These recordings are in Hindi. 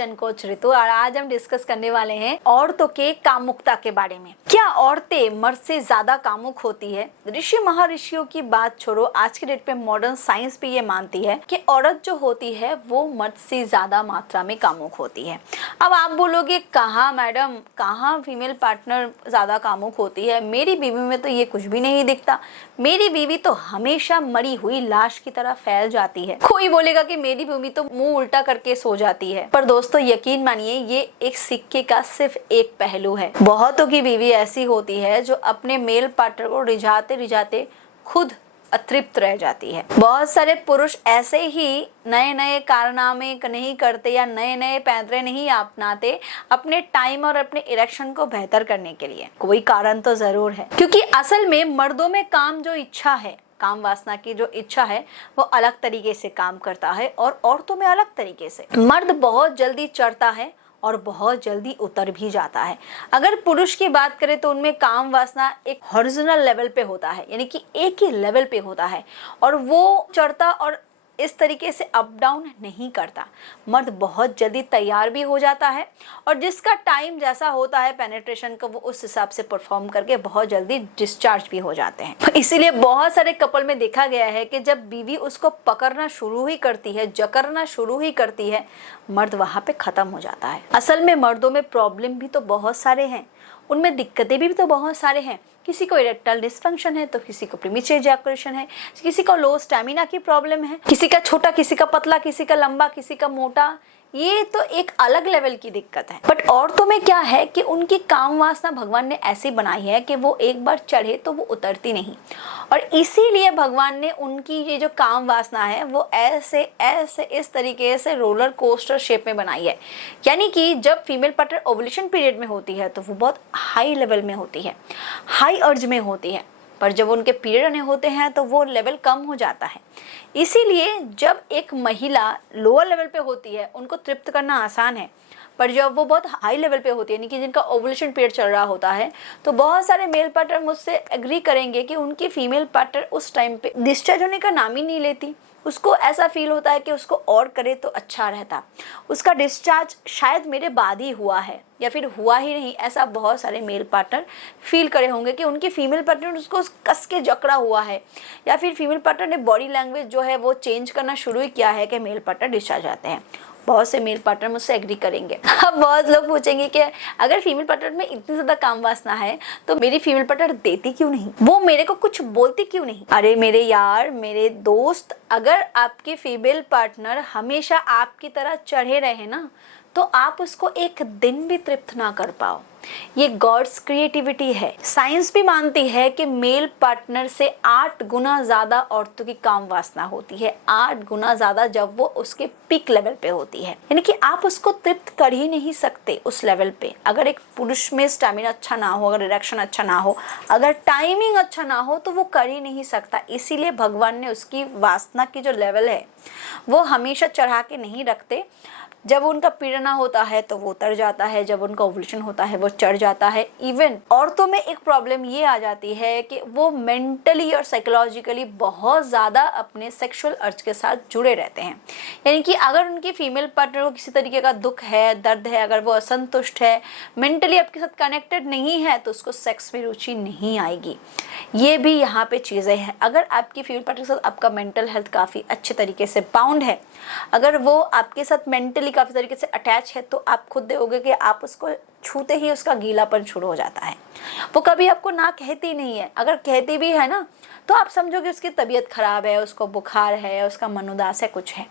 डाइजेशन कोच ऋतु और आज हम डिस्कस करने वाले हैं औरतों के कामुकता के बारे में। क्या औरतें मर्द से ज्यादा कामुक होती है? ऋषि महर्षियों की बात छोड़ो, आज के डेट पे मॉडर्न साइंस भी ये मानती है कि औरत जो होती है वो मर्द से ज्यादा मात्रा में कामुक होती है। अब आप बोलोगे कहाँ मैडम, कहाँ फीमेल पार्टनर ज्यादा कामुक होती है? मेरी बीवी में तो ये कुछ भी नहीं दिखता। मेरी बीवी तो हमेशा मरी हुई लाश की तरह फैल जाती है। कोई बोलेगा कि मेरी बीवी तो मुंह उल्टा करके सो जाती है। पर दोस्तों यकीन मानिए, ये एक सिक्के का सिर्फ एक पहलू है। बहुतों की बीवी ऐसी होती है जो अपने मेल पार्टनर को रिझाते रिझाते खुद अतृप्त रह जाती है। बहुत सारे पुरुष ऐसे ही नए नए कारनामे नहीं करते या नए नए पैंतरे नहीं अपनाते अपने टाइम और अपने इरेक्शन को बेहतर करने के लिए। कोई कारण तो जरूर है, क्योंकि असल में मर्दों में काम जो इच्छा है, काम वासना की जो इच्छा है, वो अलग तरीके से काम करता है और औरतों में अलग तरीके से। मर्द बहुत जल्दी चढ़ता है और बहुत जल्दी उतर भी जाता है। अगर पुरुष की बात करें तो उनमें काम वासना एक हॉरिजॉन्टल लेवल पे होता है, यानी कि एक ही लेवल पे होता है और वो चढ़ता और इस तरीके से अप डाउन नहीं करता। मर्द बहुत जल्दी तैयार भी हो जाता है और जिसका टाइम जैसा होता है पेनिट्रेशन का, वो उस हिसाब से परफॉर्म करके बहुत जल्दी डिस्चार्ज भी हो जाते हैं। इसीलिए बहुत सारे कपल में देखा गया है कि जब बीवी उसको पकड़ना शुरू ही करती है, जकड़ना शुरू ही करती है, मर्द वहां पे खत्म हो जाता है। असल में मर्दों में प्रॉब्लम भी तो बहुत सारे हैं, उनमें दिक्कतें भी तो बहुत सारे हैं। किसी को इरेक्टाइल डिस्फंक्शन है तो किसी को प्रीमेच्योर इजैकुलेशन है, किसी को लो स्टैमिना की प्रॉब्लम है, किसी का छोटा, किसी का पतला, किसी का लंबा, किसी का मोटा। ये तो एक अलग लेवल की दिक्कत है। बट औरतों में क्या है कि उनकी काम वासना भगवान ने ऐसी बनाई है कि वो एक बार चढ़े तो वो उतरती नहीं, और इसीलिए भगवान ने उनकी ये जो काम वासना है वो ऐसे ऐसे इस तरीके से रोलर कोस्टर शेप में बनाई है। यानी कि जब फीमेल पार्टनर ओवुलेशन पीरियड में होती है तो वो बहुत हाई लेवल में होती है, हाई अर्ज में होती है, पर जब उनके पीरियड आने होते हैं तो वो लेवल कम हो जाता है। इसीलिए जब एक महिला लोअर लेवल पे होती है उनको तृप्त करना आसान है, पर जब वो बहुत हाई लेवल पे होती है, यानी कि जिनका ओवुलेशन पीरियड चल रहा होता है, तो बहुत सारे मेल पार्टनर मुझसे एग्री करेंगे कि उनकी फीमेल पार्टनर उस टाइम पे डिस्चार्ज होने का नाम ही नहीं लेती। उसको ऐसा फील होता है कि उसको और करे तो अच्छा रहता, उसका डिस्चार्ज शायद मेरे बाद ही हुआ है या फिर हुआ ही नहीं। ऐसा बहुत सारे मेल पार्टनर फील करे होंगे कि उनकी फीमेल पार्टनर उसको कस के जकड़ा हुआ है, या फिर फीमेल पार्टनर ने बॉडी लैंग्वेज जो है वो चेंज करना शुरू ही किया है कि मेल पार्टनर डिस्चार्ज आते हैं। बहुत से मेल पार्टनर मुझसे एग्री करेंगे। अब बहुत लोग पूछेंगे कि अगर फीमेल पार्टनर में इतनी ज्यादा काम वासना है तो मेरी फीमेल पार्टनर देती क्यों नहीं, वो मेरे को कुछ बोलती क्यों नहीं? अरे मेरे यार, मेरे दोस्त, अगर आपकी फीमेल पार्टनर हमेशा आपकी तरह चढ़े रहे ना तो आप उसको एक दिन भी तृप्त ना कर पाओ। ये गॉड्स क्रिएटिविटी है। साइंस भी मानती है कि मेल पार्टनर से 8 गुना ज्यादा औरतों की काम वासना होती है, 8 गुना ज्यादा जब वो उसके पीक लेवल पे होती है। यानी कि आप उसको तृप्त कर ही नहीं सकते उस लेवल पे। अगर एक पुरुष में स्टैमिना अच्छा ना हो, अगर इरेक्शन अच्छा ना हो, अगर टाइमिंग अच्छा ना हो, तो वो कर ही नहीं सकता। इसीलिए भगवान ने उसकी वासना की जो लेवल है वो हमेशा चढ़ा के नहीं रखते। जब उनका पीरियड ना होता है तो वो उतर जाता है, जब उनका ओवुलेशन होता है वो चढ़ जाता है। इवन औरतों में एक प्रॉब्लम ये आ जाती है कि वो मेंटली और साइकोलॉजिकली बहुत ज़्यादा अपने सेक्सुअल अर्ज के साथ जुड़े रहते हैं। यानी कि अगर उनकी फीमेल पार्टनर को किसी तरीके का दुख है, दर्द है, अगर वो असंतुष्ट है, मेंटली आपके साथ कनेक्टेड नहीं है, तो उसको सेक्स में रुचि नहीं आएगी। ये भी यहाँ पे चीज़ें हैं। अगर आपकी फीमेल पार्टनर के साथ आपका मेंटल हेल्थ काफ़ी अच्छे तरीके से बाउंड है, अगर वो आपके साथ मेंटली काफी तरीके से अटैच है, तो आप खुद देखोगे कि आप उसको छूते ही उसका गीलापन शुरू हो जाता है। वो कभी आपको ना कहती नहीं है, अगर कहती भी है ना तो आप समझोगे उसकी तबीयत खराब है, उसको बुखार है, उसका मन उदास है, कुछ है।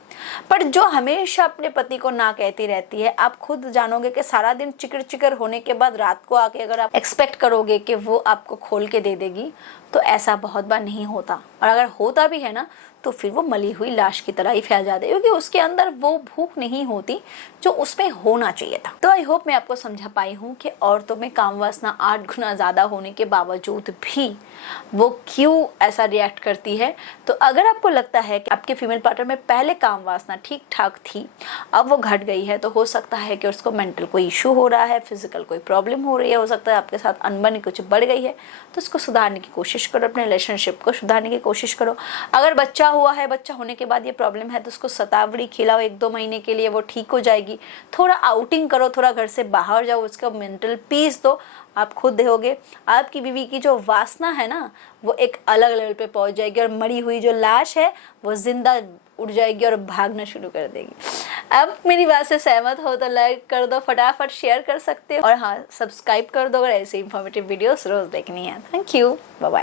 पर जो हमेशा अपने पति को ना कहती रहती है, आप खुद जानोगे कि सारा दिन चिकड़ चिकड़ होने के बाद रात को आके अगर आप एक्सपेक्ट करोगे कि वो आपको खोल के दे देगी, तो ऐसा बहुत बार नहीं होता। और अगर होता भी है ना तो फिर वो मली हुई लाश की तरह ही फैल जाती है, क्योंकि उसके अंदर वो भूख नहीं होती जो उसमें होना चाहिए था। तो आई होप मैं आपको समझा पाई हूँ कि औरतों में काम वासना 8 गुना ज़्यादा होने के बावजूद भी वो क्यों ऐसा रिएक्ट करती है। तो अगर आपको लगता है कि आपके फीमेल पार्टनर में पहले काम वासना ठीक ठाक थी, अब वो घट गई है, तो हो सकता है कि उसको मेंटल कोई इशू हो रहा है, फिजिकल कोई प्रॉब्लम हो रही है, हो सकता है आपके साथ अनबन कुछ बढ़ गई है। तो उसको सुधारने की कोशिश करो, अपने रिलेशनशिप को सुधारने की कोशिश करो। अगर बच्चा हुआ है, बच्चा होने के बाद ये प्रॉब्लम है, तो उसको शतावरी खिलाओ 1-2 महीने के लिए, वो ठीक हो जाएगी। थोड़ा आउटिंग करो, थोड़ा घर से बाहर जाओ, उसका मेंटल पीस दो। आप खुद देखोगे आपकी बीवी की जो वासना है ना, वो एक अलग लेवल पे पहुंच जाएगी और मरी हुई जो लाश है वो जिंदा उड़ जाएगी और भागना शुरू कर देगी। अब मेरी बात से सहमत हो तो लाइक कर दो, फटाफट शेयर कर सकते हो, और हाँ, सब्सक्राइब कर दो अगर ऐसे इंफॉर्मेटिव वीडियोस रोज देखनी है। Thank you, bye bye.